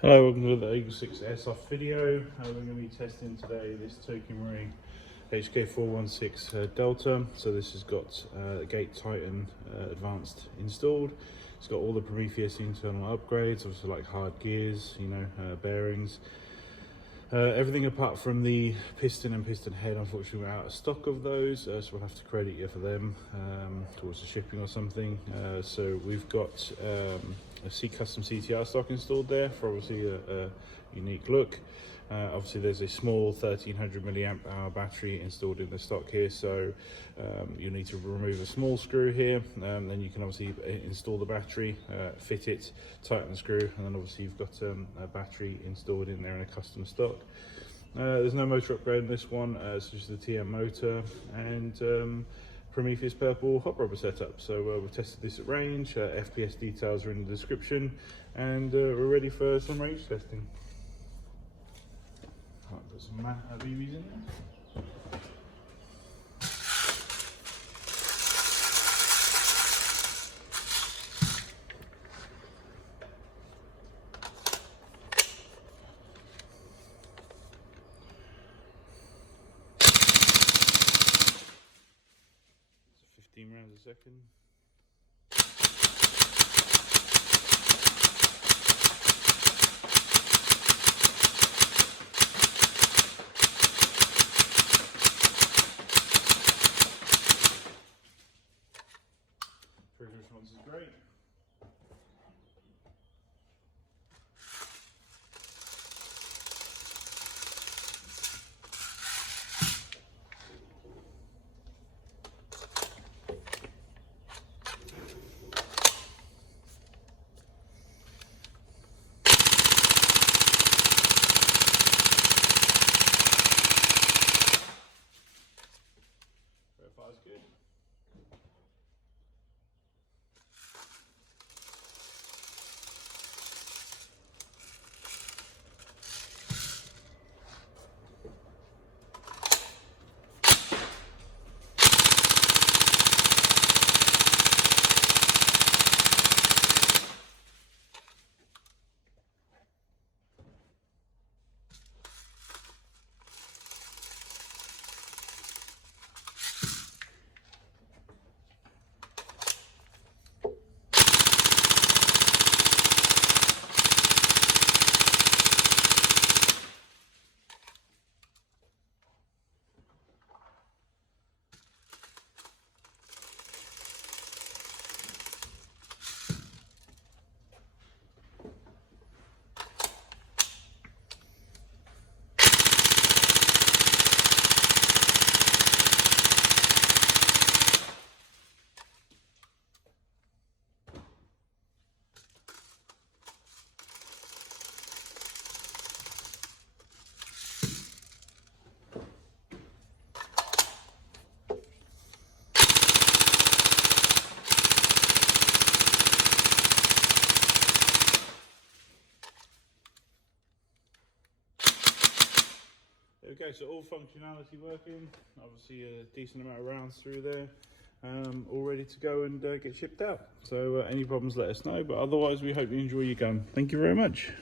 Hello, welcome to the EagleSix Airsoft video. We're going to be testing today this Turkey Marine HK416 Delta. So this has got Gate Titan Advanced installed. It's got all the Prometheus internal upgrades, obviously like hard gears, bearings. Everything apart from the piston and piston head, unfortunately we're out of stock of those, so we'll have to credit you for them towards the shipping or something. So we've got a custom CTR stock installed there for obviously a unique look. Obviously there's a small 1300 milliamp hour battery installed in the stock here, so you need to remove a small screw here, then you can obviously install the battery, fit it, tighten the screw, and then obviously you've got a battery installed in there in a custom stock. There's no motor upgrade in this one, it's just the TM motor and Prometheus purple hot rubber setup. So we've tested this at range, FPS details are in the description, and we're ready for some range testing. Right, put some BBs in there. It's 15 rounds a second. Trigger response is great. Fire's good. Okay, so all functionality working, obviously a decent amount of rounds through there, all ready to go and get shipped out. So any problems let us know, but otherwise we hope you enjoy your gun. Thank you very much.